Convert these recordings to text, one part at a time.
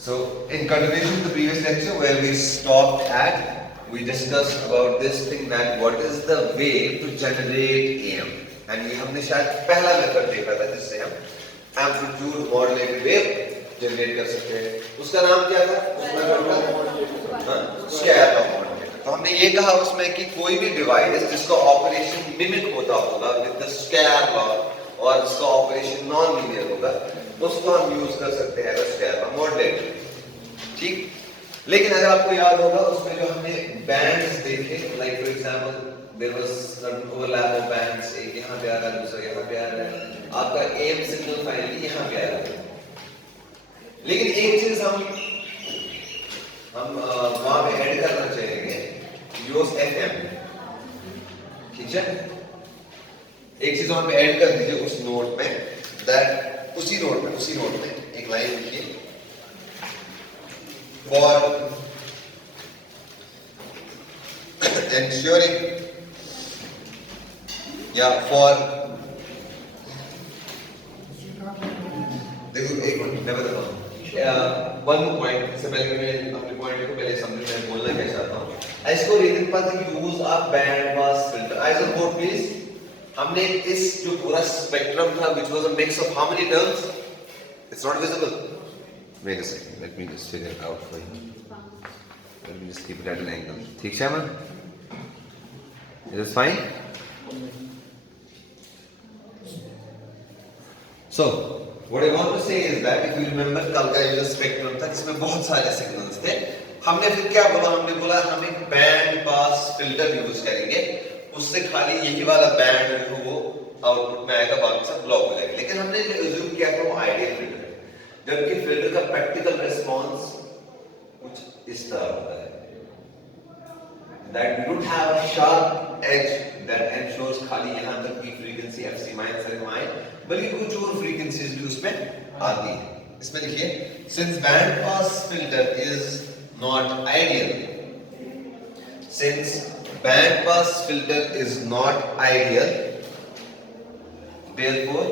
So, in continuation to the previous lecture where we stopped at, we discussed about this thing that what is the way to generate AM. And we हमने शायद पहला मेथड देखा था जिससे हम amplitude modulated wave generate कर सकते हैं. उसका नाम क्या था? उस मेथड का स्क्वायर लॉ मॉड्यूलेटर. तो हमने ये कहा उसमें कि कोई भी डिवाइस जिसका ऑपरेशन मिमिक होता होगा विद द स्क्वायर लॉ और जिसका ऑपरेशन नॉन लीनियर होगा उसको हम यूज कर सकते हैं स्क्वायर लॉ मॉड्यूलेटर. ठीक. लेकिन अगर आपको याद होगा उसमें जो हमने बैंड्स देखे, like for example there was certain overlap of bands, एक यहां पे आ रहा है दूसरा यहां पे आ रहा है, आपका एम सिग्नल फाइनली यहां पे आ रहा है. लेकिन एक चीज हम वहां पे ऐड करना चाहेंगे, यूज एफएम. ठीक है, एक चीज वहां पे ऐड कर दीजिए उस नोट में, दैट उसी नोट में एक लाइन लिखिए, for ensuring for देखो एक मिनट मैं बताता हूँ वन पॉइंट से पहले मैं अपने पॉइंट को पहले समझ मैं बोलना क्या चाहता हूँ. इसको region pass use a band pass filter. Eyes on board please. हमने इस जो पूरा स्पेक्ट्रम था which was a mix of how many terms? It's not visible. Wait a second, let me just figure it out for you. Let me just keep it at an angle. ठीक है man? Is this fine? So, what I want to say is that if you remember कल का जो स्पेक्ट्रम था जिसमें बहुत सारे सिग्नल्स थे, हमने फिर क्या बोला? हमने बोला हम एक बैंड पास फिल्टर यूज करेंगे, उससे खाली यही वाला बैंड जो वो आउटपुट में आएगा, बाकी सब ब्लॉक हो जाएगा. लेकिन हमने जो अज्यूम किया था वो आइडियल फिल्टर, जबकि फिल्टर का प्रैक्टिकल रिस्पांस कुछ इस तरह होता है, that we don't have a sharp edge that ensures खाली यहाँ तक की फ्रीक्वेंसी FC माइनस है, बल्कि कुछ और फ्रीक्वेंसीज भी उसमें आती है. इसमें देखिए, since band pass filter is not ideal, since band pass filter is not ideal, therefore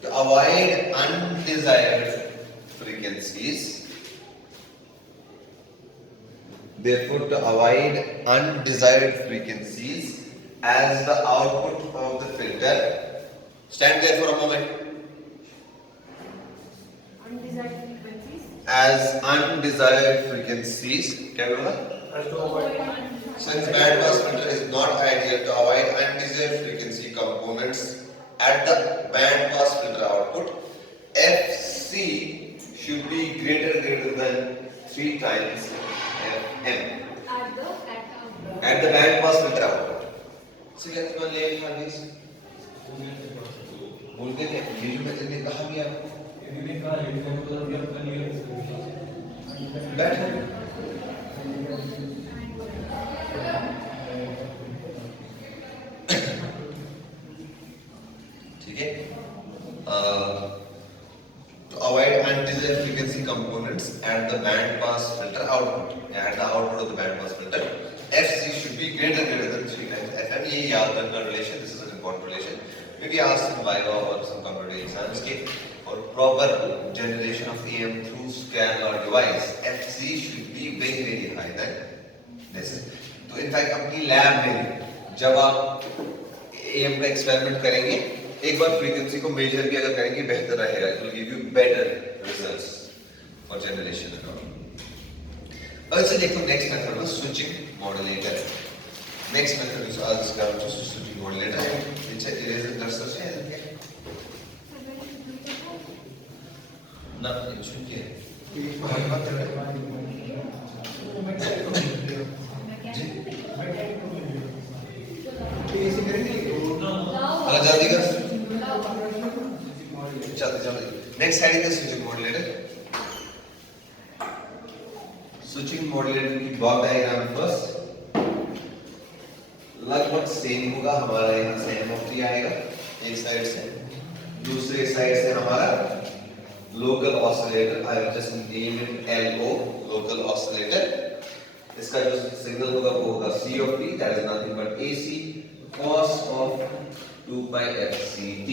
to avoid undesired frequencies, as the output of the filter, stand there for a moment, as undesired frequencies, क्या बोला? Since band pass filter is not ideal, to avoid undesired frequency components at the band pass filter output, FC should be greater than 3 times FM at the band pass filter output. So let's go late for this. बोल के ये जो मैंने कहा भी आपको, मैंने कहा ये मतलब ये क्लियर बैठो. ठीक है. To avoid undesired frequency components at the band pass filter output, at the output of the band pass filter, FC should be greater than 3 times FM. ये याद रखना relation. This is an important relation. Maybe ask in Viva or some computer exams के for proper generation of AM through scan or device, FC should be very high than this. तो in fact अपनी lab में जब आप AM का एक्सपेरिमेंट करेंगे, एक बार फ्रीक्वेंसी को मेजर भी अगर करेंगे बेहतर रहेगा. It will give you better results for generation. अब से देखो नेक्स्ट मेथड में switching modulator. Next method is आज का जो स्विचिंग मॉड्यूलेटर है, इट्स इरेजर क्लस्टर से है ना, ये शुरू किया ये बात कर रहे हैं जी, ऐसे करेंगे ना जल्दी कर. जल्दी. नेक्स्ट हेडिंग है स्विचिंग मॉड्यूलेटर. स्विचिंग मॉड्यूलेटर की ब्लॉक डायग्राम फर्स्ट लगभग सेम होगा. हमारा यहाँ से M3 आएगा एक साइड से, दूसरे साइड से हमारा local oscillator, I will just name it LO, local oscillator. इसका जो सिग्नल होगा वो होगा C of t, that is nothing but AC cos of 2 by FCT.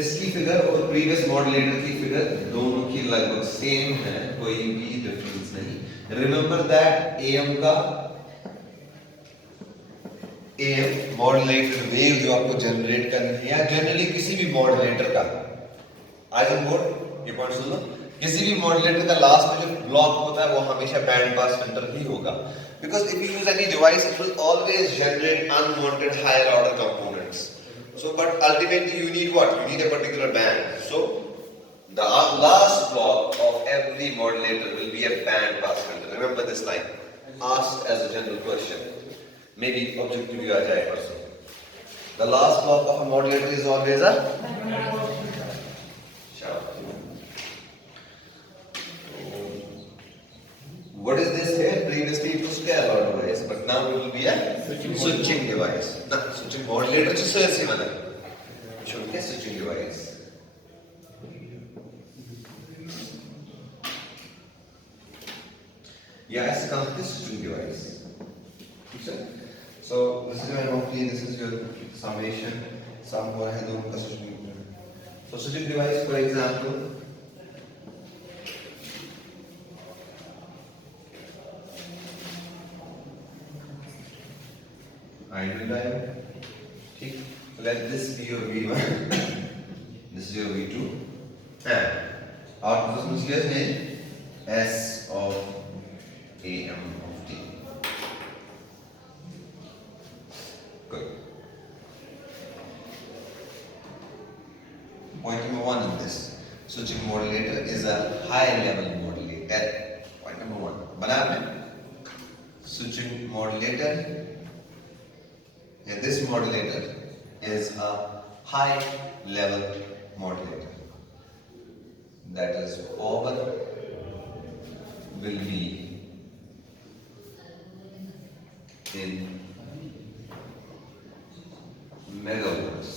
इसकी फिगर और प्रीवियस मॉड्यूलेटर की फिगर दोनों की लगभग सेम है, कोई भी डिफरेंस नहीं। रिमेंबर दैट एएम का एएम मॉड्यूलेटेड वेव जो आपको जनरेट करनी है, या जनरली किसी भी मॉड्यूलेटर का, आज हम बोर्ड ये पॉइंट सुन लो, किसी भी मॉड्यूलेटर का लास्ट में जो ब्लॉक होता है वो हमेशा बैंड पास फिल्टर ही होगा, because if you use any device it will always generate unwanted higher order components. So, but ultimately you need what? You need a particular band. So, the last block of every modulator will be a band pass filter. Remember this line, asked as a general question. Maybe objective aa jaye person. The last block of a modulator is always a sharp. What is this here? Previously it was scale device, but now it will be a switching device. Now, switching modulator to switching mana. Should be a switching device. Yeah, it's a complete switching device. So this is your monthly, this is your summation. Sum हो रहा है दोनों का switching. So switching device, for example. Ideal diode, ठीक. So let this be your V1, this is your V2, and output resistance है S of AM of T. Good. Point number one in this switching modulator is a high level modulator. Point number one. बना आपने? Switching modulator. And this modulator is a high level modulator. That is, power will be in megawatts.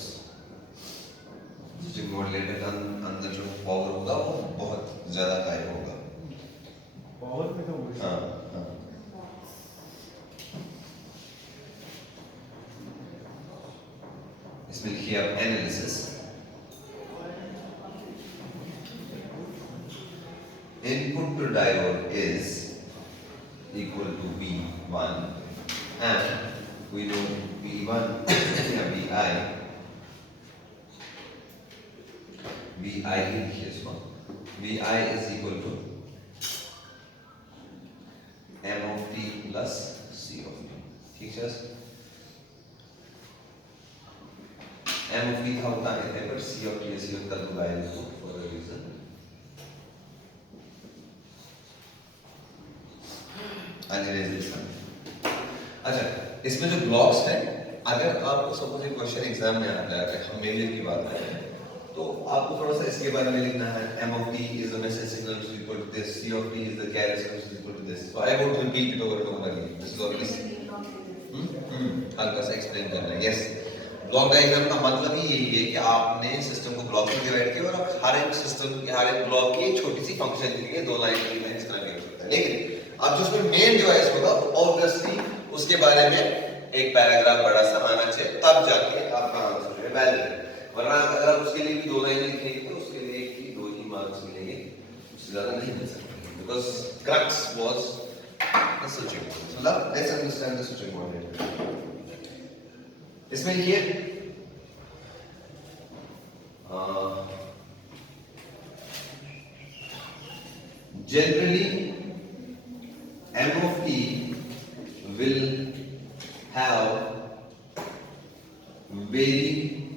switching modulator का अंदर जो power होगा वो बहुत ज़्यादा high होगा. Power में तो वही. हाँ. इसमें लिखिए आप analysis. Input to diode is equal to V1, and we know V1 या VI लिखिए इसको. VI is equal to M of T plus C of T. ठीक है. M of T था उतना नहीं था, but C of T is equal to Y for a reason. अच्छा, इसमें जो ब्लॉक्स हैं, अगर आपको सपोज एक क्वेश्चन एग्जाम में आता है, हम मेजर की बात करें, तो आपको थोड़ा सा इसके बारे में लिखना है. M of T is the message signal which is equal to this. C of T is the carrier signal which is equal to this. So I won't repeat it over and over again. This is always हल्का सा एक्सप्लेन करना है. Yes. Block diagram का मतलब ही यही है कि आपने सिस्टम को ब्लॉक में डिवाइड किया और आप हर एक सिस्टम के हर एक ब्लॉक की एक छोटी सी फंक्शन के लिए 2 लाइन 3 लाइन इस तरह लिख सकते हैं. लेकिन अब जो उसमें मेन डिवाइस होगा ऑब्वियसली उसके बारे में एक पैराग्राफ बड़ा सा आना चाहिए, तब जाके आपका आंसर वैलिड है. वरना अगर आप उसके लिए भी 2 लाइन लिखेंगे तो उसके लिए एक ही 2 ही मार्क्स मिलेंगे, उससे ज्यादा नहीं मिल सकते. Because crux was the switching. So now let's understand the switching model. इसमें ये generally M of T will have very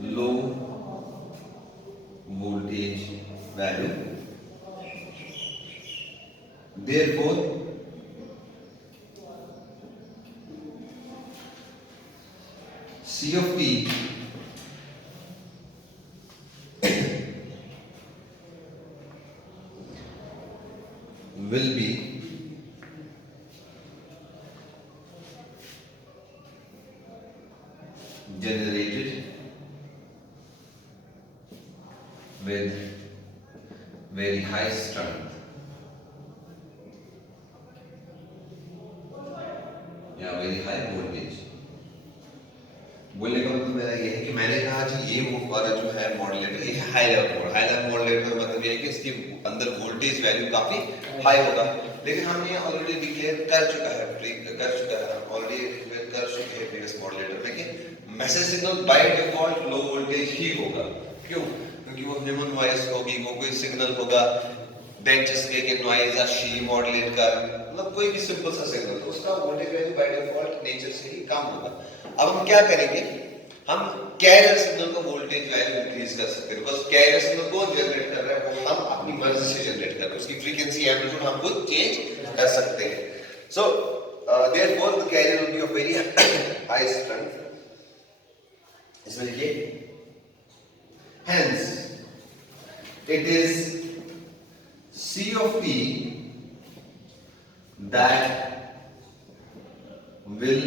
low voltage value. Therefore, C of T will be generated with very high strength. Yeah, very high voltage. बोलने का मतलब मेरा ये है कि मैंने कहा जी ये वो वाला जो है मॉड्यूलेटर ये है हाई लेवल मॉड्यूलेटर मतलब ये है कि इसके अंदर वोल्टेज वैल्यू काफी हाई होगा, लेकिन हमने ऑलरेडी डिक्लेयर कर चुका है ऑलरेडी डिक्लेयर कर चुके हैं प्रीवियस मॉड्यूलेटर में कि message signal by default low voltage ही होगा। क्यों? क्योंकि वो ह्यूमन वॉइस होगी, वो कोई सिग्नल होगा, बेंचेस के नॉइज या शी मॉड्यूलेट का मतलब कोई भी सिंपल सा सिग्नल तो उसका voltage value by default nature से ही कम होगा। अब हम क्या करेंगे, हम कैरियर सिग्नल का वोल्टेज वैल्यू इंक्रीज कर सकते हैं, बिकॉज़ कैरियर सिग्नल कौन जनरेट कर रहा है, वो हम अपनी मर्जी से जनरेट कर रहे हैं, उसकी फ्रीक्वेंसी एम्पलीट्यूड हम खुद चेंज कर सकते हैं। सो therefore the carrier will be of very high strength, इसमें लिखिए hence it is C of t that will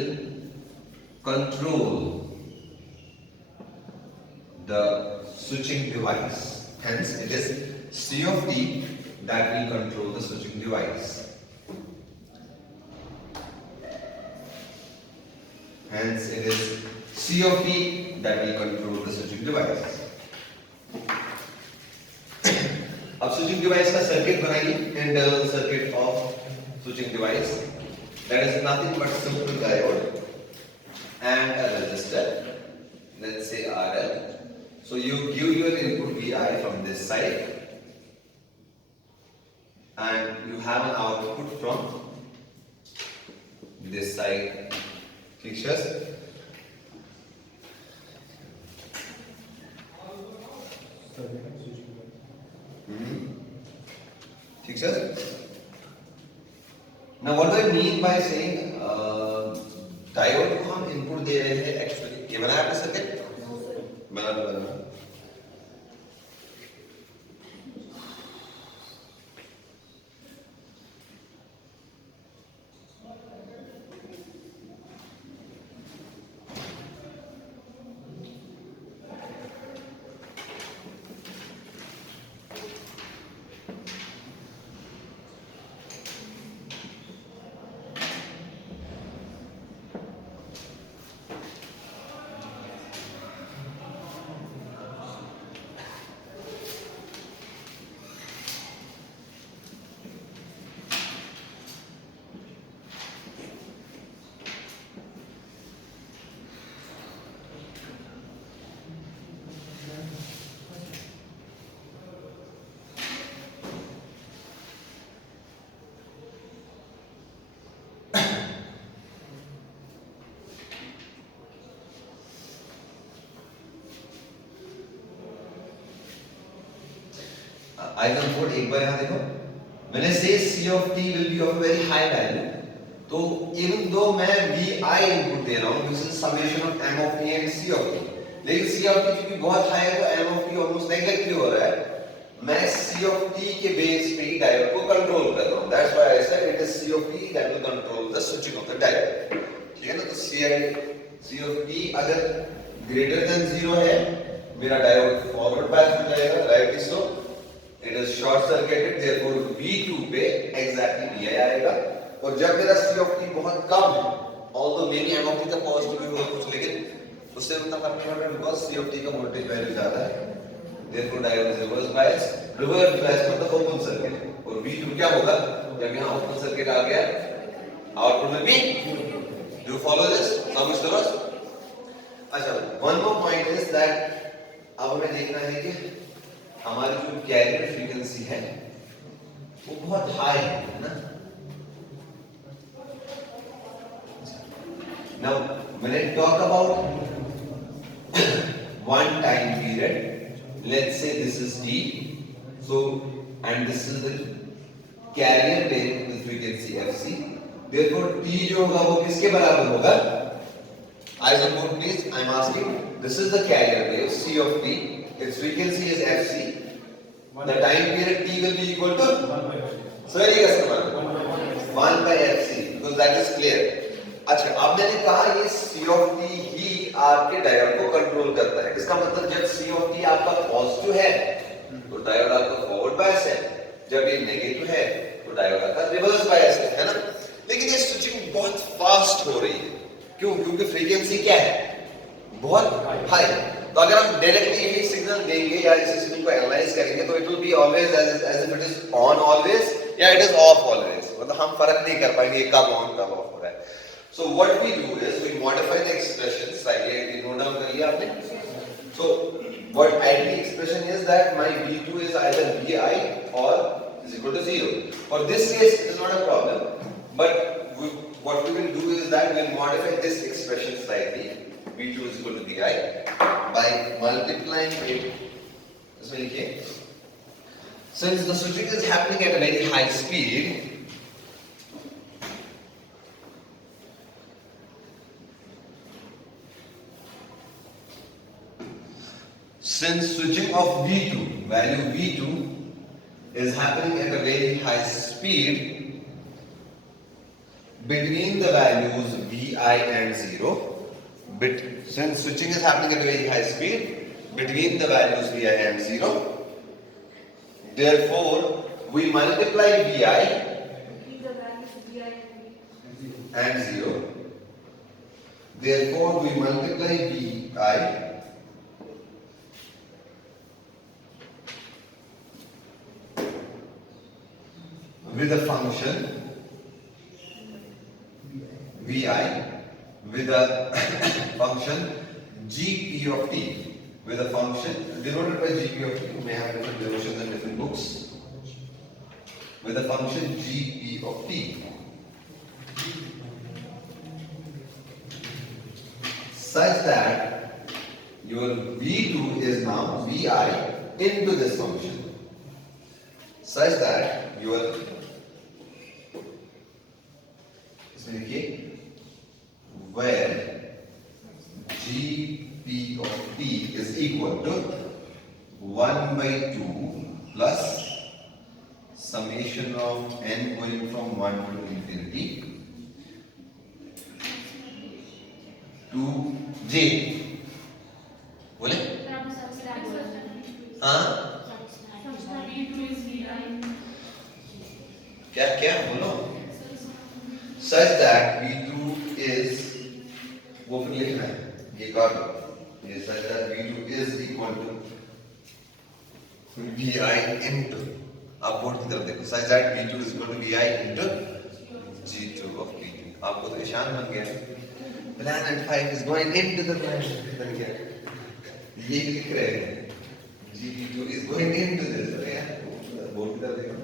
control the switching device. Hence, it is C of t that will control the switching device. Hence, it is C of t that will control the switching device. अब switching device का circuit बनाइए, internal circuit of switching device. That is nothing but simple diode and a resistor. Let's say RL. So you give your input Vi from this side and you have an output from this side. Fixtures. Fixtures. Now what do I mean by saying diode को हम input दे रहे हैं actually ये बनाया आपने सर्किट बना I can put एक बार यहाँ देखो मैंने say C of t will be of a very high value तो even though मैं Vi input दे रहा हूँ which is summation of M of t and C of t लेकिन C of t क्योंकि बहुत high है तो M of t almost negative हो रहा है मैं C of t के बेस पे ही डायोड को कंट्रोल कर रहा हूँ that's why I said it is C of t that will control the switching of the diode ठीक है ना तो C of t अगर greater than 0 है मेरा डायोड फॉरवर्ड बायस हो जाएगा right so It is short circuited, therefore V2 पे exactly Vi आएगा और जब मेरा C of t बहुत कम है, although maybe M of t का पॉजिटिव भी होगा कुछ लेकिन उससे उतना फर्क नहीं पड़ता because C of t का वोल्टेज वैल्यू ज्यादा है, therefore diode is reverse bias मतलब open circuit और V2 क्या होगा जब यहाँ open circuit आ गया, output will be, do you follow this? समझ लो बस? अच्छा, one more point is that अब हमें देखना है कि हमारी जो कैरियर फ्रीक्वेंसी है वो बहुत हाई है ना now when I talk about one time period let's say this is t so and this is the carrier wave with frequency fc therefore t जो होगा वो किसके बराबर होगा isotope means I'm asking this is the carrier wave c of t its frequency is fc the time period t will be equal to sorry customer 1 by fc because that is clear अच्छा अब मैंने कहा ये c of t ही आपके डायोड को कंट्रोल करता है इसका मतलब जब c of t आपका पॉजिटिव है तो डायोड आपका फॉरवर्ड बायस है जब ये नेगेटिव है तो डायोड आपका रिवर्स बायस है ना लेकिन ये स्विचिंग बहुत फास्ट हो रही है क्यों क्योंकि फ्रीक्वेंसी क्या है बहुत हाई। तो अगर हम डायरेक्टली यही सिग्नल देंगे या इस सिग्नल को एनालाइज करेंगे तो it will be always as if it is on always या इट इज ऑफ ऑलवेज, मतलब हम फर्क नहीं कर पाएंगे कब ऑन कब ऑफ हो रहा है। So what we do is we modify the expression slightly, note down कर लिया आपने। सो what ideal expression is that my V2 is either Vi or is equal to 0. For this case it is not a problem, but what we will do is that we will modify this expression slightly. V2 is equal to Vi by multiplying it. इसमें लिखिए, since the switching is happening at a very high speed, since switching of V2, value V2 is happening at a very high speed between the values Vi and 0, since switching is happening at a very high speed between the values Vi and 0, therefore we multiply Vi and 0, therefore we multiply Vi with a function Vi with a function Gp of t, with a function denoted by Gp of t. You may have different denotations in different books. With a function Gp of t such that your V2 is now Vi into this function, such that your where Gp of t is equal to 1 by 2 plus summation of n going from 1 to infinity to j. बोले? हाँ? क्या बोलो? Such that V2 is, वो फिर लिखना है, ये कर दो, ये such that V2 is equal to Vi into, आप बोर्ड की तरफ देखो, such that V2 is equal to Vi into G2 of V2. आपको तो निशान बन गया, planet 5 is going into the planet, बन गया, ये लिख रहे हैं, G2 is going into this, board की तरफ देखो,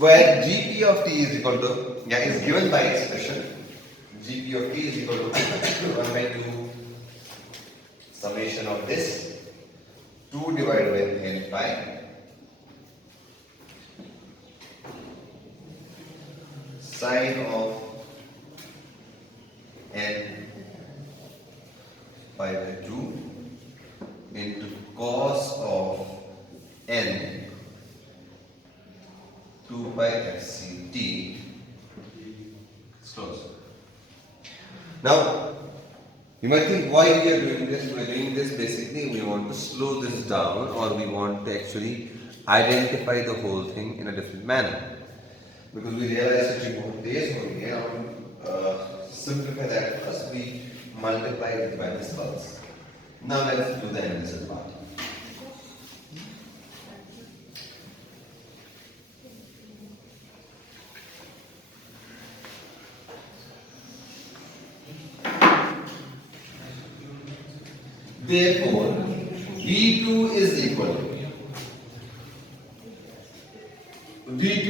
where Gp of t is equal to, is given by expression Gp of t is equal to 1 by 2 summation of this 2 divided by n pi sine of n pi by 2 into cos of n 2 by fct. It's close. Now, you might think why we are doing this. We are doing this basically we want to slow this down, or we want to actually identify the whole thing in a different manner. Because we realize that we want days only, and simplify that first, we multiply it by this pulse. Now let's do the analysis part. Therefore, V2 is equal to V2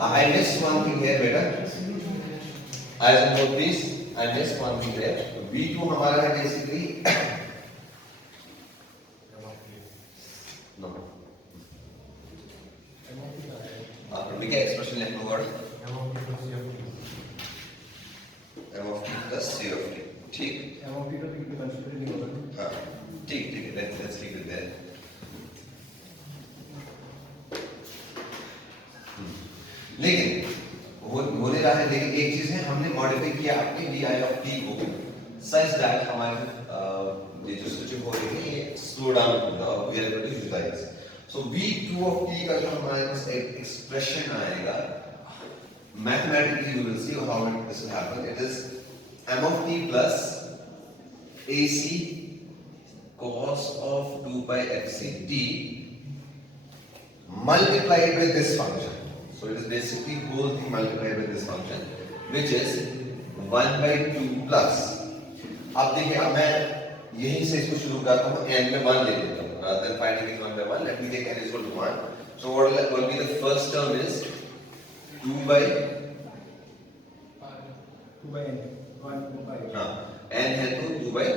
I missed one thing here, beta. As in both these, I missed one thing there. V2 हमारा है basically no. आपने लिखा expression लिखने को word m of t plus c of t. ठीक. m of t का p consider नहीं होगा. हाँ. ठीक है. Let's keep it there. लेकिन वो ले रहा है, लेकिन एक चीज है, हमने मॉडिफाई किया अपने vi of t को such that हमारे ये जो switching हो रही है ये slow down होगा और we are able to utilize. So v2 of t का जो हमारे पास एक expression आएगा, mathematically you will see how this will happen. It is m of t plus ac cos of 2 by fc t multiplied with this function. So it is basically whole thing multiplied with this function, which is 1 by 2 plus. अब देखिए, अब मैं यहीं से इसको शुरू करता हूँ, n में 1 ले लेता हूँ, rather than finding it 1 by 1, let me take n is equal to 1. So what will be the first term is 2 by 2 by n 1 by हाँ n है तो 2 by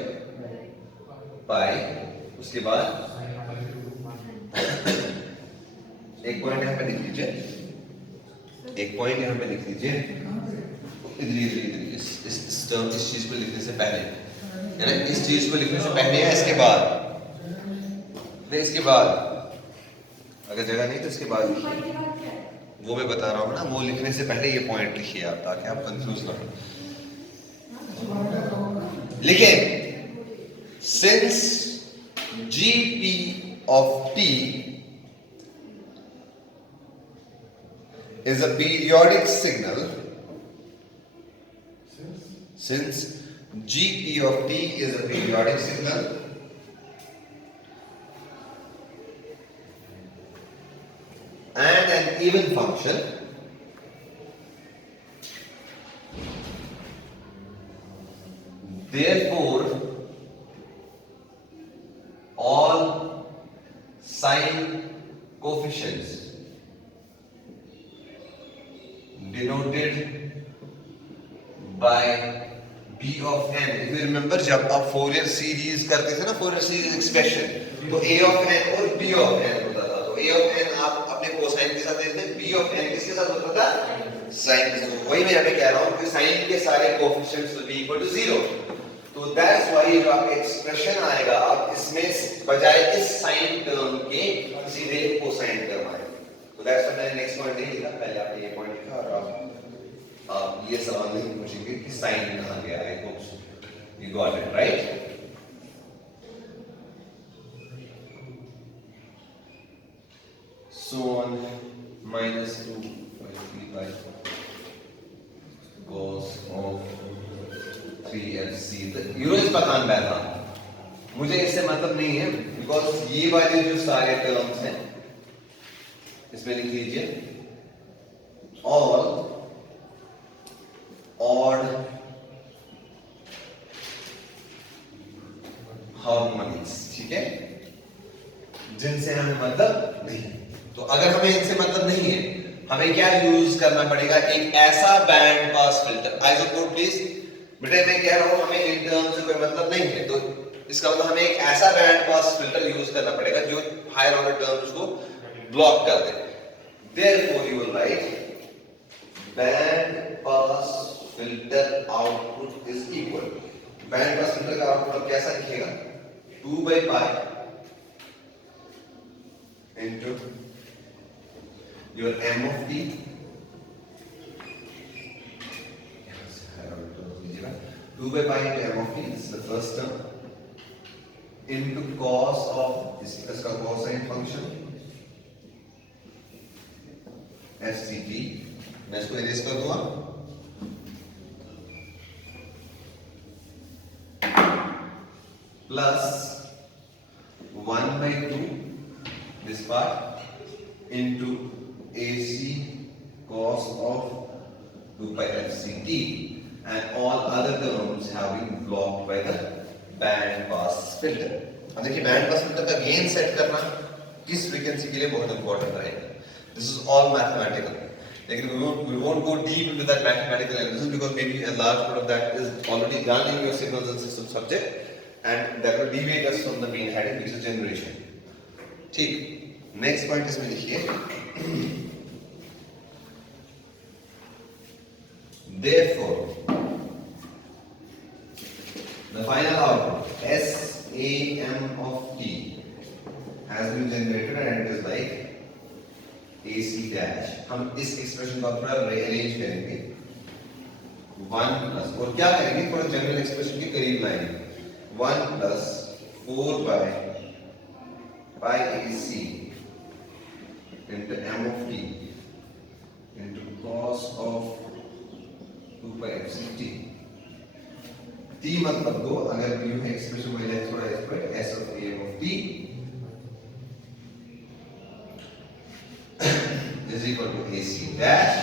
pi. उसके बाद एक पॉइंट यहाँ पे लिख लीजिए, एक पॉइंट यहाँ पे लिख लीजिए, इधर इस टर्म इस चीज को लिखने से पहले, है ना, इस चीज को लिखने से पहले या इसके बाद, नहीं इसके बाद, अगर जगह नहीं तो इसके बाद लिखिए, वो मैं बता रहा हूँ ना, वो लिखने से पहले ये पॉइंट लिखिए आप, ताकि आप कंफ्यूज ना हो. लिखिए, since gp of t is a periodic signal, since gp of t is a periodic signal and an even function, therefore all sign coefficients denoted by b of n. If you remember, जब आप Fourier series करते थे ना, Fourier series expression, तो a of n और b of n होता था. तो a of n आप अपने कोसाइन के साथ देते थे, b of n किसके साथ होता था, साइन के साथ. वही मैं यहाँ पे कह रहा हूँ कि साइन के सारे coefficients will be equal to 0. तो that's why जो आपका एक्सप्रेशन आएगा, आप इसमें बजाय इस साइन टर्म के सीधे कोसाइन टर्म आएगा. तो that's why मैंने नेक्स्ट पॉइंट नहीं लिखा, पहले आपने ये पॉइंट लिखा और आप ये सवाल नहीं पूछेंगे कि साइन कहाँ गया. I hope you got it right. So on minus 2 by 3 by cos of 3fc. Euro इस पर कान बैठा, मुझे इससे मतलब नहीं है, बिकॉज ये वाले जो सारे टर्म्स हैं इसमें लिख लीजिए ऑल ऑड हार्मोनिक्स, ठीक है, जिनसे हमें मतलब नहीं. तो अगर हमें इनसे मतलब नहीं है, हमें क्या यूज करना पड़ेगा, एक ऐसा band pass filter. Isotope please बेटे, मैं कह रहा हूं हमें इन टर्म से कोई मतलब नहीं है, तो इसका मतलब हमें एक ऐसा बैंड पास फिल्टर यूज करना पड़ेगा जो हायर ऑर्डर टर्म्स को ब्लॉक कर दे. Therefore you will write band pass filter output is equal. Band pass filter का आउटपुट कैसा दिखेगा, 2 by pi into your m of t, 2 by pi into m of t, this is the first term, into cos of इसका cosine function fct. मैं इसको इरेज कर दूंगा, प्लस 1 by 2 this part into ac cos of 2 pi fct and all other terms have been blocked by the band pass filter. अब देखिए, band pass filter का gain set करना किस फ्रीक्वेंसी के लिए बहुत इंपॉर्टेंट रहेगा. This is all mathematical. Like we won't go deep into that mathematical analysis because maybe a large part of that is already done in your signals and systems subject, and that will deviate us from the main heading, which is generation. ठीक. Next point इसमें लिखिए. Therefore, the final output SAM of t has been generated and it is like AC dash. हम इस एक्सप्रेशन को पूरा रीअरेंज करेंगे. 1 प्लस, और क्या करेंगे थोड़ा जनरल एक्सप्रेशन के करीब लाएंगे, 1 plus 4 by pi A C into M of T into cos of 2 pi F C T. T मतलब दो, अगर यू है एक्सप्रेशन में ले थोड़ा इस पर S of A of T is equal to AC dash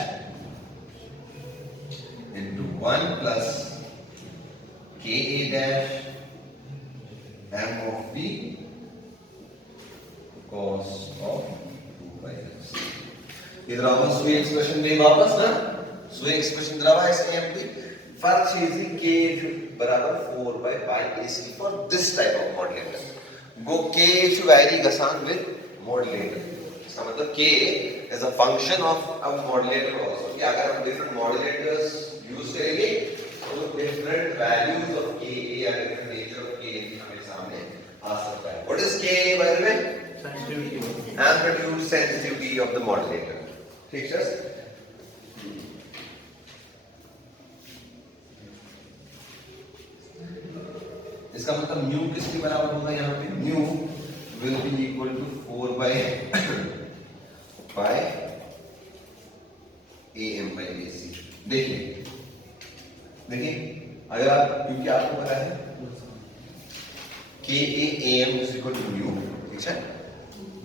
into 1 plus KA dash M of P cos of 2 by x। इधर वापस सुई एक्सप्रेशन में वापस ना, सुई एक्सप्रेशन इधर वापस एम पी फर्क चीज है K बराबर 4 by pi AC for this type of modulator। Go K should vary गसान with modulator। इसका मतलब K is a function of a modulator also, कि अगर हम different modulators use करेंगे तो different values of Ka या different nature of Ka हमारे सामने आ सकता है। What is Ka by the way? Sensitivity. Amplitude sensitivity of the modulator। ठीक है? इसका मतलब म्यू किसके बराबर होगा यहाँ पे? Mu will be equal to 4 by pi am by ac। देखिए अगर आप, क्योंकि आपको पता है ka am is equal to mu, ठीक है?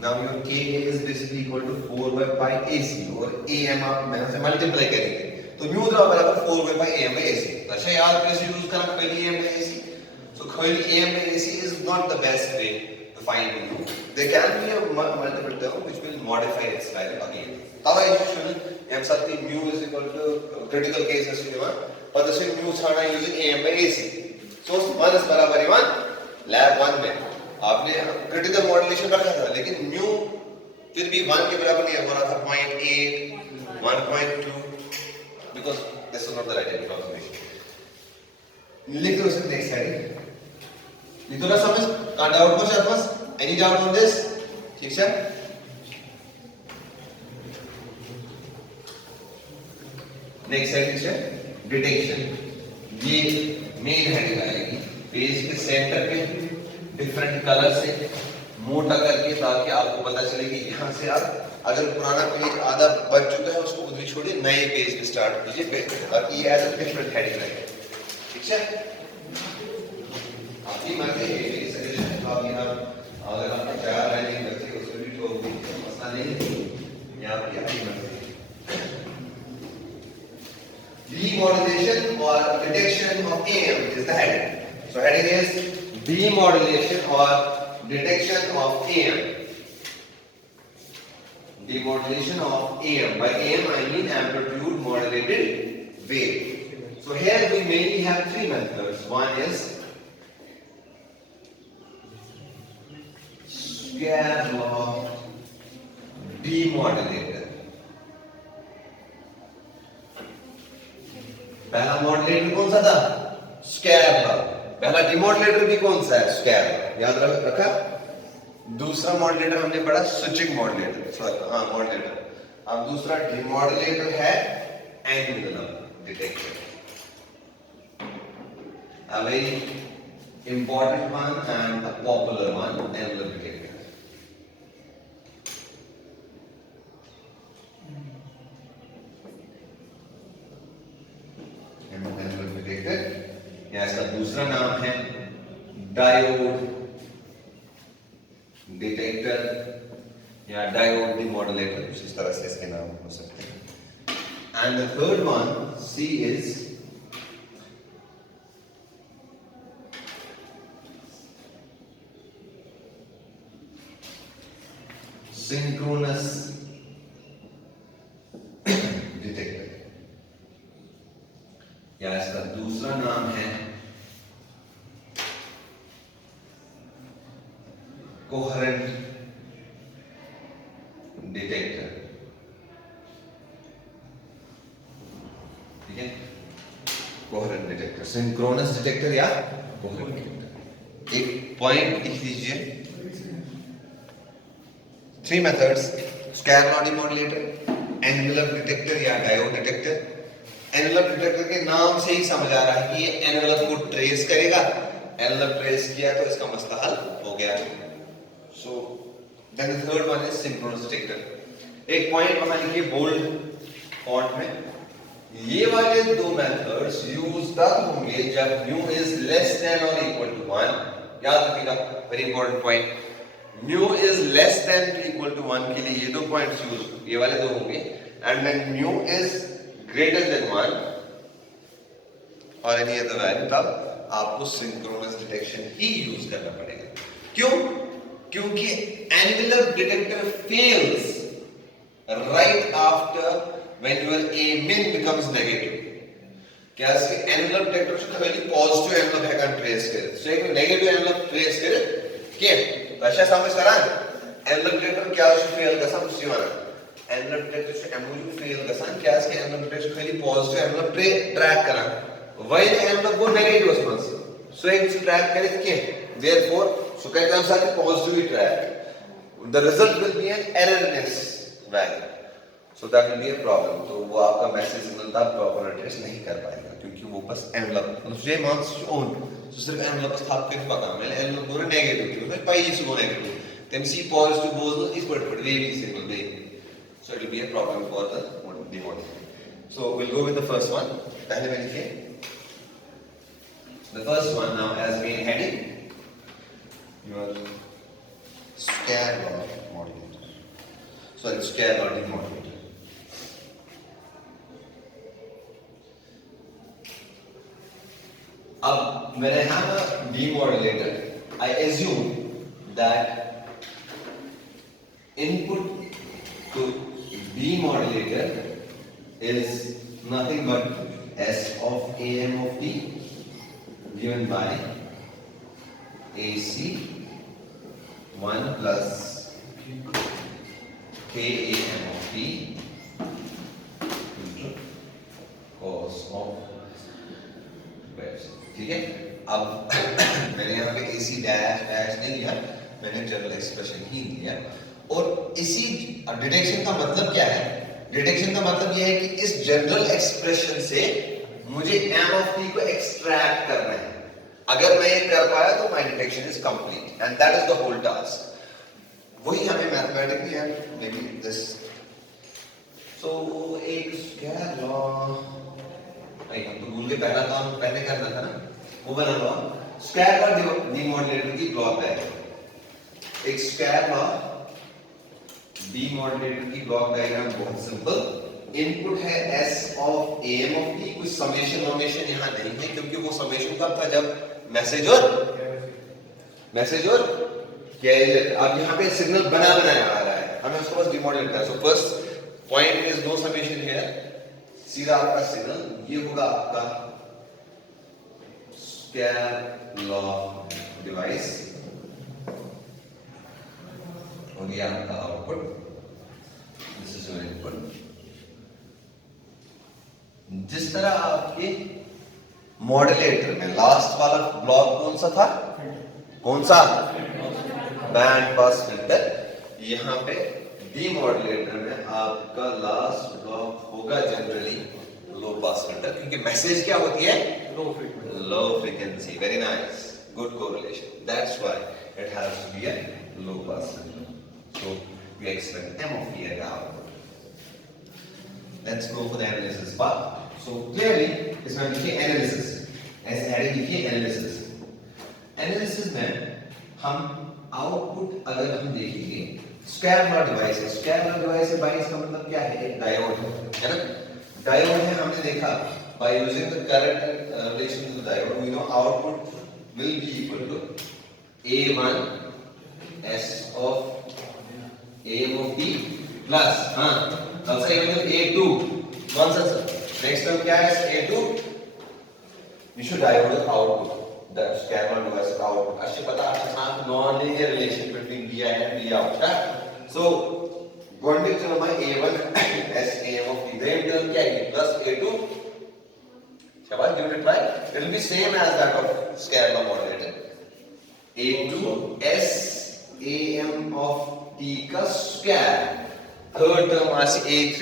now your ka is basically equal to 4 by pi ac और am आप में से मल्टीप्लाई करेंगे तो mu उधर बराबर 4 by pi am by ac। अच्छा यार कैसे यूज करना पहले am by ac, so खाली am by ac is not the best way to find mu। there can be a multiple term which will modify its value again। अब usually हम साथी mu is equal to critical cases में और दूसरे mu छाना using am by ac। so 1 is बराबर 1 lab 1 में आपने critical modulation रखा था लेकिन mu फिर भी 1 के बराबर नहीं हो रहा था, 0.8 1.2 because this is not the right approximation। लिख दो इसे नेक्स्ट साइड, ये तो ना समझ का डाउट को शायद बस एनी डाउट ऑन दिस, ठीक है? नेक्स्ट साइड है डिटेक्शन। ये मेन हेडिंग आएगी पेज के सेंटर पे डिफरेंट कलर से मोटा करके, ताकि आपको पता चले कि यहाँ से आप अगर पुराना पेज आधा बच चुका है उसको उधर छोड़िए, नए पेज पे स्टार्ट कीजिए बेहतर, ताकि ये एज अ डिफरेंट हेडिंग रहे, ठीक है? आपकी मर्जी है, मेरी सजेशन है। आप यहाँ अगर आपने 4 लाइनें करते हो उसको भी ठोक दीजिए, मसला नहीं है, ये आपकी अपनी मर्जी है। Demodulation or detection of AM is the heading। So heading is demodulation or detection of AM। Demodulation of AM, by AM I mean amplitude modulated wave। So here we mainly have 3 methods। one is square law demodulator। पहला मॉड्यूलेटर कौन सा था? Square law. पहला डिमॉड्यूलेटर भी कौन सा है? Square law. याद रखा? दूसरा मॉड्यूलेटर हमने पढ़ा स्विचिंग मॉड्यूलेटर, सॉरी हाँ मॉड्यूलेटर। अब दूसरा डिमॉड्यूलेटर है angular detector. A very important one and a popular one, angular detector। या इसका दूसरा नाम है डायोड डिटेक्टर या डायोड डिमॉड्यूलेटर, कुछ इस तरह से इसके नाम हो सकते हैं। And the third one C is synchronous detector, या इसका दूसरा नाम है कोहेरेंट डिटेक्टर, ठीक है? कोहेरेंट डिटेक्टर, सिंक्रोनस डिटेक्टर या कोहेरेंट डिटेक्टर। एक पॉइंट लिख लीजिए, 3 methods: square law demodulator, angular detector या डायोड डिटेक्टर, एनवेलप डिटेक्टर के नाम से ही समझ आ रहा है कि ये एनवेलप को ट्रेस करेगा, एनवेलप ट्रेस किया तो इसका मसला हल हो गया। So then the third one is synchronous detector. एक पॉइंट वहां लिखिए बोल्ड फॉन्ट में, ये वाले दो मेथड्स यूज तब होंगे जब म्यू इज लेस देन और इक्वल टू 1। याद रखिएगा, very important point, mu is less than to equal to 1 के लिए ये दो पॉइंट्स यूज, ये वाले दो होंगे, and when mu is greater than 1 और एनी अदर वैल्यू, तब आपको सिंक्रोनस डिटेक्शन ही यूज करना पड़ेगा। क्यों? क्योंकि envelope detector fails right after when your A min becomes negative. क्या इसके एनवेलप डिटेक्टर से खाली पॉजिटिव एनवेलप है का ट्रेस करे, सो एक नेगेटिव एनवेलप ट्रेस करे के भाषा समझ करा एनवेलप डिटेक्टर क्या उसे फेल का सम सीवाना एनवेलप डिटेक्टर से एमोजी फेल का सम क्या इसके एनवेलप डिटेक्टर खाली पॉजिटिव एनवेलप ट्रैक करा वही एनवेलप को नेगेटिव रिस्पांस, सो एक ट्रैक करे के देयरफॉर सो का काम साथ positive track, the result will be an erroneous value, so that will be a problem। तो वो आपका मैसेज सिग्नल तब प्रॉपर एड्रेस नहीं कर पाएगा क्योंकि वो बस एनवेलप मुझे मार्क्स ऑन तो सिर्फ एनवेलप स्थापित कर पाता मैं एनवेलप पूरा नेगेटिव तो फिर पाई इसको नेगेटिव तेमसी पॉजिटिव बोल इस पर wavy signal way, so it will be a problem for the demodeling। so we'll go with the first one। पहले में लिखिए the first one now as main heading your scalar modulator, sorry scalar demodulator। अब when I have a demodulator, I assume that input to demodulator is nothing but S of AM of t given by AC 1 plus KAM of t into cos of waves। ठीक है, अब मैंने यहाँ पे AC dash dash नहीं लिया, मैंने general expression ही लिया। और इसी डिटेक्शन का मतलब क्या है? डिटेक्शन का मतलब यह है कि इस जनरल एक्सप्रेशन से मुझे m of t को एक्सट्रैक्ट करना है। अगर मैं ये कर पाया तो my detection is complete and that is the whole task. वही हमें मैथमेटिक्स में है, मे बी दिस। सो एक स्क्वायर लॉ, हम तो भूल के पहला काम पहले करना था ना, वो बना लॉ स्क्वायर लॉ डीमॉडुलेटर की ब्लॉक है। एक स्क्वायर लॉ डीमॉडुलेटर की ब्लॉक डायग्राम बहुत सिंपल। इनपुट है s of am of t, कुछ समेशन वमेशन यहां नहीं है क्योंकि वो समेशन कब था जब मैसेज और कैरियर। अब यहां पे सिग्नल बना बनाया आ रहा है, हमें उसको बस डीमॉडुलेट करना है। So first point is no summation here, सीधा आपका सिग्नल ये होगा आपका स्क्वायर लॉ डिवाइस और ये आपका output, this is your input. जिस तरह आपके मॉड्यूलेटर में लास्ट वाला ब्लॉक कौन सा था, कौन सा बैंड पास फिल्टर, यहां पे डीमॉड्यूलेटर में आपका लास्ट ब्लॉक होगा जनरली लो पास फिल्टर, क्योंकि मैसेज क्या होती है, low frequency. Very nice, good correlation, that's why it has to be a low pass filter. So we expect m of t as output। Let's go for the analysis part। So clearly इसमें लिखिए analysis, ऐसे हेडिंग लिखिए analysis। analysis में हम आउटपुट अगर हम देखेंगे square law device है, स्क्वायर लॉ डिवाइस है बाइस का मतलब क्या है, एक डायोड है ना। डायोड है, हमने देखा by using the current relation to the diode we know output will be equal to A1 S of AM of t plus also A2 nonsense। next term क्या है, A2 you should diode output, the square law device output। अच्छे पता आपके साथ non linear relation between D in and D out है। so going to term by A1 S AM of t, the term क्या है plus A2, शाबाश, give it a try, it will be same as that of square law modulator। A2 S AM of t का square third term a3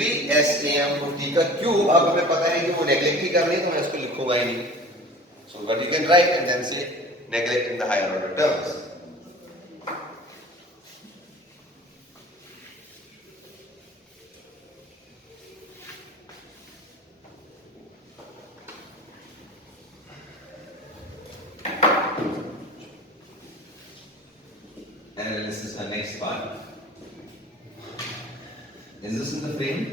sam का क्यूब, अब हमें पता है कि वो नेगलेक्ट ही करनी है तो मैं इसको लिखूंगा ही नहीं. So but you can write and then say neglect in the higher order terms. Analysis the next part. Is this in the frame,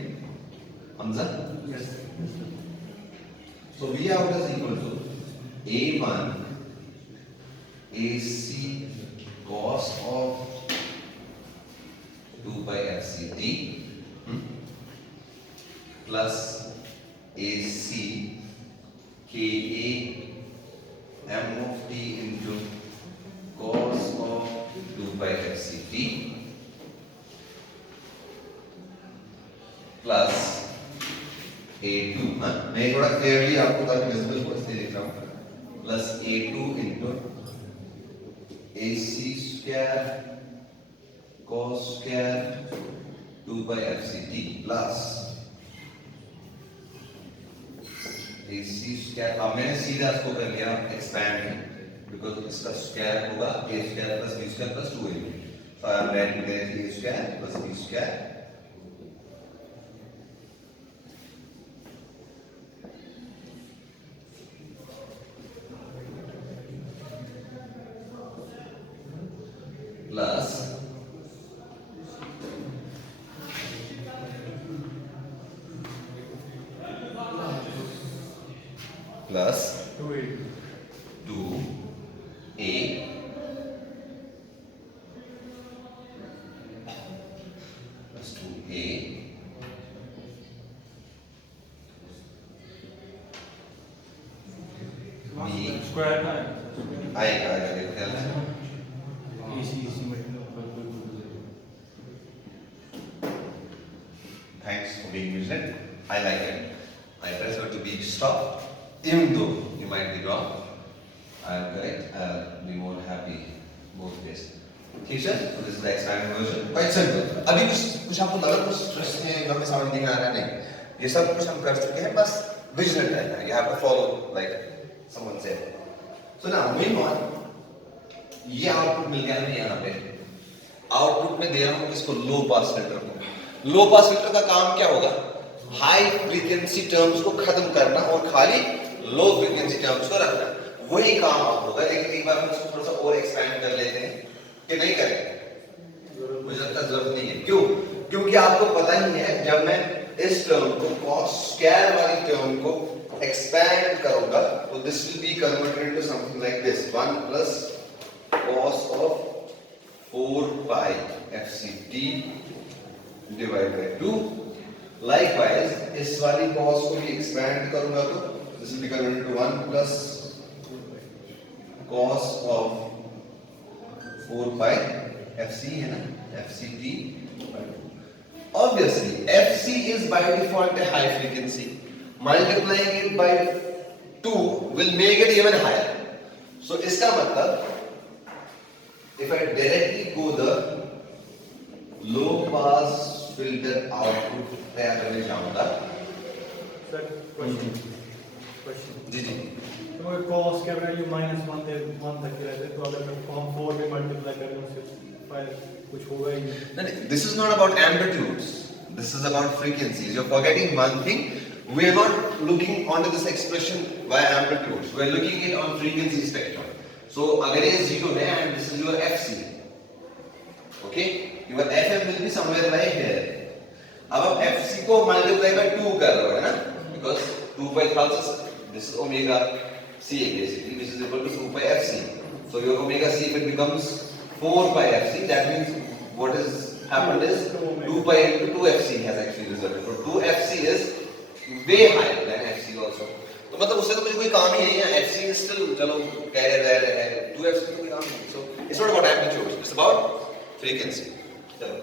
Hamza? Yes. So V out is equal to A1 AC cos of 2 by FCT plus AC KA M of T into cos of 2 by FCT plus A2, मैं थोड़ा क्लियरली आपको ताकि विजिबल हो इसलिए लिख रहा हूँ, plus A2 into AC square cos square 2 by FCT plus AC square. अब मैंने सीधा इसको कर लिया एक्सपैंड बिकॉज इसका स्क्वायर होगा A square plus B square plus 2AB. So I am writing there A square plus B square plus plus 2A plus 2A B Square time. आएगा देखो ख्याल से. Easy. Thanks for being vigilant. I like it. I prefer to be stopped, even though you might be wrong. I am correct. I'll be more happy both ways. ठीक है? So this is the expanded version. Quite simple. अभी कुछ आपको लगा कुछ स्ट्रेस है या हमें समझ नहीं आ रहा नहीं. ये सब कुछ हम कर चुके हैं, बस vigilant रहना है. You have to follow like someone said. So now moving on. ये आउटपुट मिल गया हमें यहाँ पे. आउटपुट में दे रहा हूँ इसको लो पास फिल्टर को. लो पास फिल्टर का काम क्या होगा? हाई फ्रीक्वेंसी टर्म्स को खत्म करना और खाली लो फ्रीक्वेंसी टर्म्स को रखना. वही काम आप होगा, लेकिन एक बार हम इसको थोड़ा सा और एक्सपैंड कर लेते हैं कि नहीं करें. मुझे लगता है जरूरत नहीं है. क्यों? क्योंकि आपको पता ही है जब मैं इस टर्म को cos स्क्वायर वाली टर्म को एक्सपैंड करूंगा तो this will be converted into something like this 1 plus cos of 4 pi FCT divided by 2. Likewise, इस वाली cos को भी एक्सपैंड करूंगा तो this will be converted to 1 plus cos of 4 pi FC है ना, FCT. Obviously, FC is by default a high frequency. Multiplying it by 2 will make it even higher. So इसका मतलब if I directly go the low pass filter output तैयार करने जाऊंगा. Sir, question. जी जी. तो वो cos के वैल्यू -1 से 1 तक रहते हैं, तो अगर मैं फॉर्म 4 में मल्टीप्लाई करूं उससे कुछ होगा ही नहीं. No, this is not about amplitudes. This is about frequencies. You're forgetting one thing. We are not looking onto this expression via amplitudes. We are looking it on frequency spectrum. So अगर ये 0 है and this is your FC. Okay? Your FM will be somewhere right here. अब आप FC को multiply by 2 कर रहे हो ना? Because 2 by thousands. This is omega C basically. This is equal to 2 by FC. So your omega C if it becomes 4 by FC, that means what has happened is 2 by into 2FC has actually resulted. So 2FC is way higher than FC also. तो मतलब उससे तो मुझे कोई काम ही नहीं है. FC is still चलो कह रहे हैं 2FC तो कोई काम नहीं. So it's not about amplitude. It's about frequency. चलो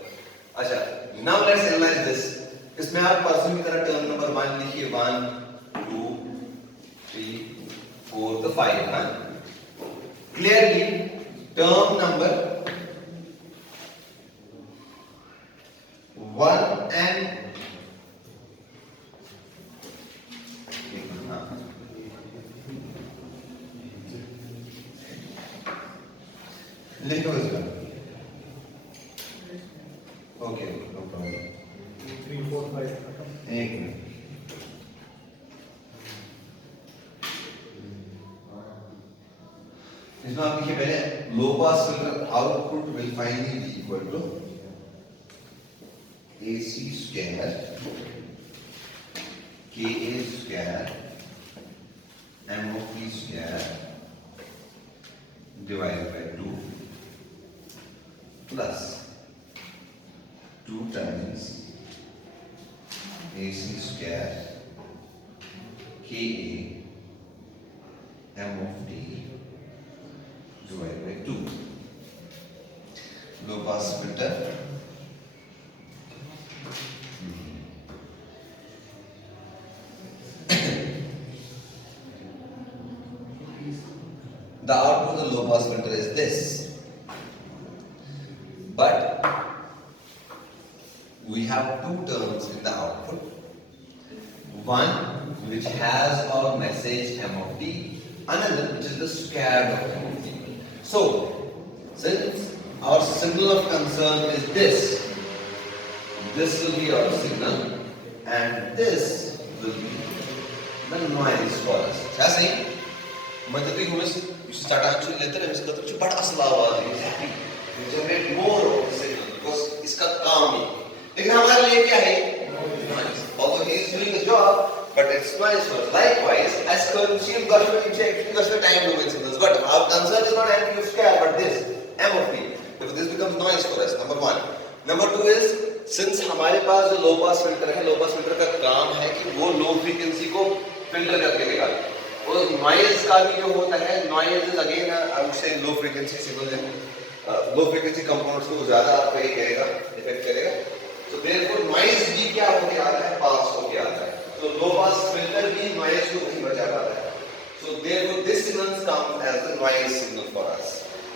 अच्छा. Now let's analyze this. इसमें आप परसों की तरह टर्म नंबर 1 लिखिए. 1 2 3 4 तो 5 हाँ. Clearly term number 1 and लिखो इसका। Okay, no problem. 3 4 5 एक मिनट। इसमें आप लिखिए पहले low pass filter output will finally be equal to AC square KA square MOP square divided by 2 plus 2 times AC square KA M of T divided by 2. Low pass filter. The output of the low pass filter is this, but we have two terms in the output. One which has our message M of T, another which is the square of M of T. So, since our signal of concern is this will be our signal, and this will be the noise for us. क्या सही? मतलब कि humus start actually later हम इसका तो बड़ा असला आवाज है exactly we generate more of the signal because इसका काम है लेकिन हमारे लिए क्या है noise although he is doing the job but it's noise for us. Likewise as consume time domain signals but our concern is not MPU square but this M of T so this becomes noise for us number one. Number two is since हमारे पास जो low pass filter है low pass filter का काम है कि वो low frequency को filter करके निकाले और नॉइज का भी जो होता है noise is again I would say low frequency signal low frequency components को ज्यादा आपको ये करेगा इफेक्ट करेगा सो देयरफॉर नॉइज भी क्या होके आता है पास होके आता है तो लो पास फिल्टर भी नॉइज को नहीं बचा पाता है so therefore this signals come as the noise signal for us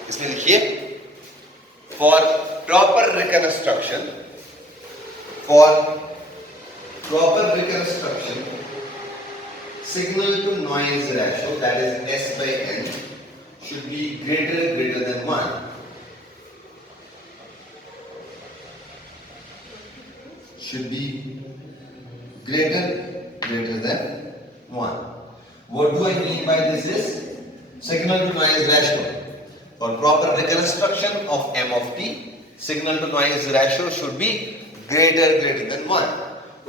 इसमें लिखिए for proper reconstruction signal to noise ratio that is S by N should be greater than 1. Should be greater than 1. What do I mean by this is signal to noise ratio. For proper reconstruction of M of T, signal to noise ratio should be greater than 1.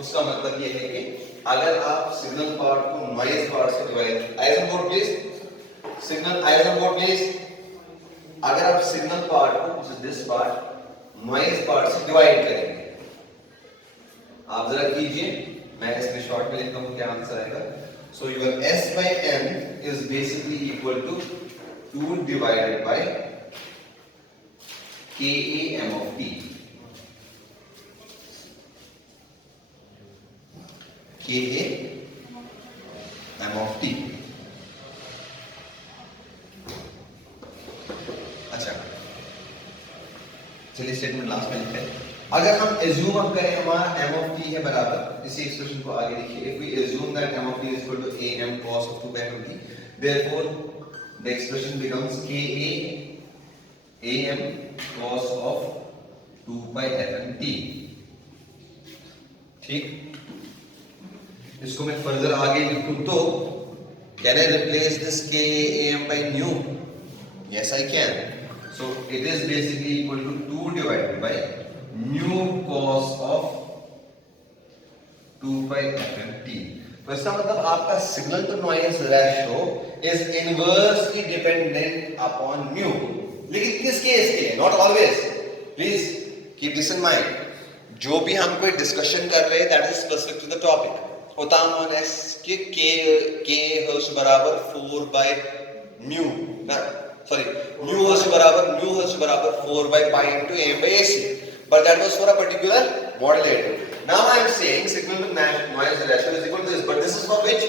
उसका मतलब ये है कि अगर आप signal part को noise part से divide Eisenberg please अगर आप सिग्नल पार्ट को which is this part noise part से डिवाइड करेंगे आप जरा कीजिए मैं इसमें शॉर्ट में लिखता हूं क्या आंसर आएगा so your S by N is basically equal to 2 divided by KA M of T KA M of T अच्छा चलिए स्टेटमेंट लास्ट में लिखते हैं अगर हम एज्यूम अब करें हमारा M of T है बराबर इसी एक्सप्रेशन को आगे लिखिए if we assume that M of T is equal to AM cos of 2 by M of T therefore the expression becomes KA AM cos of 2 by FM T ठीक इसको मैं फर्दर आगे लिखूं तो can I replace this K AM by nu? Yes I can. So it is basically equal to 2 divided by nu cos of 2 by FM T. तो इसका मतलब आपका signal to noise ratio is inversely dependent upon nu. लेकिन किस case के लिए? Not always. Please keep this in mind. जो भी हम कोई डिस्कशन कर रहे हैं that is specific to the topic. होता हम एस के के हर्ट्ज बराबर 4 बाय म्यू ना सॉरी म्यू हर्ट्ज बराबर 4 by pi into M by AC but that was for a particular modulator. Now I am saying signal to noise ratio is equal to this but this is for which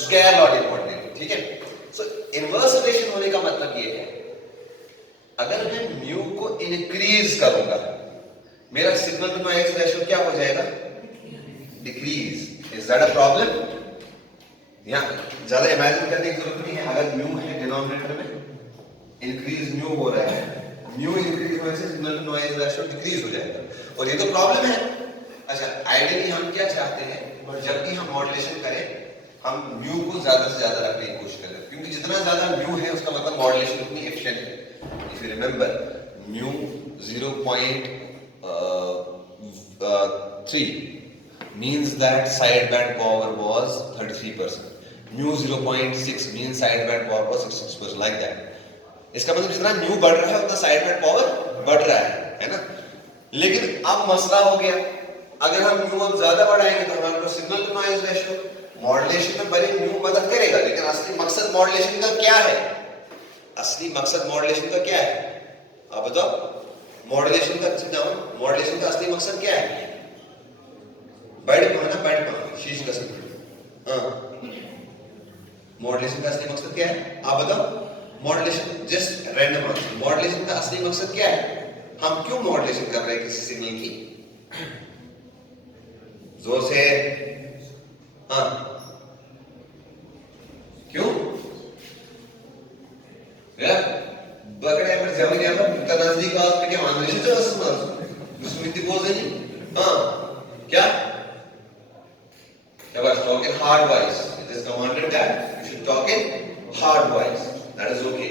square law modulator. ठीक है. So inverse relation होने का मतलब ये है अगर मैं म्यू को इंक्रीज करूंगा मेरा सिग्नल टू नॉइज रेशियो क्या हो जाएगा? Decrease. Is that a problem? या ज्यादा इमेजिन करने की जरूरत नहीं है। अगर म्यू है डिनोमिनेटर में, इंक्रीज म्यू हो रहा है, म्यू इंक्रीज होने से signal to noise ratio decrease हो जाएगा, और ये तो प्रॉब्लम है। अच्छा, आइडियली हम क्या चाहते हैं, जब भी हम मॉड्यूलेशन करें हम म्यू को ज्यादा से ज्यादा रखने की कोशिश करें, क्योंकि जितना ज्यादा म्यू है उसका मतलब मॉड्यूलेशन उतनी एफिशिएंट है। If you remember, mu 0.3 means that sideband power was 33%. Mu 0.6 means sideband power was 66%, like that. इसका मतलब जितना म्यू बढ़ रहा है उतना साइडबैंड पावर बढ़ रहा है ना? लेकिन अब मसला हो गया, अगर हम म्यू अब ज्यादा बढ़ाएंगे तो हमारे पास signal to noise ratio, modulation में भले म्यू मदद करेगा, लेकिन असली मकसद मॉड्यूलेशन का क्या है? असली मकसद मॉड्यूलेशन का क्या है? आप बताओ, मॉड्यूलेशन का असली मकसद क्या है? बैठ पाना, बैठ पाना, शीश का सिग्नल। हाँ, मॉड्यूलेशन का असली मकसद क्या है? आप बताओ। Modulation just random answer, modulation का असली मकसद क्या है? हम क्यों मॉड्यूलेशन कर रहे हैं किसी सिग्नल की? जोर से, हाँ, क्यों? यार बकरे में जब गया तो नजदीक आवाज पे क्या मान रही है? दुश्मनी बोल रही। हाँ, क्या talk in hard voice. It is commanded that you should talk in hard voice. That is okay.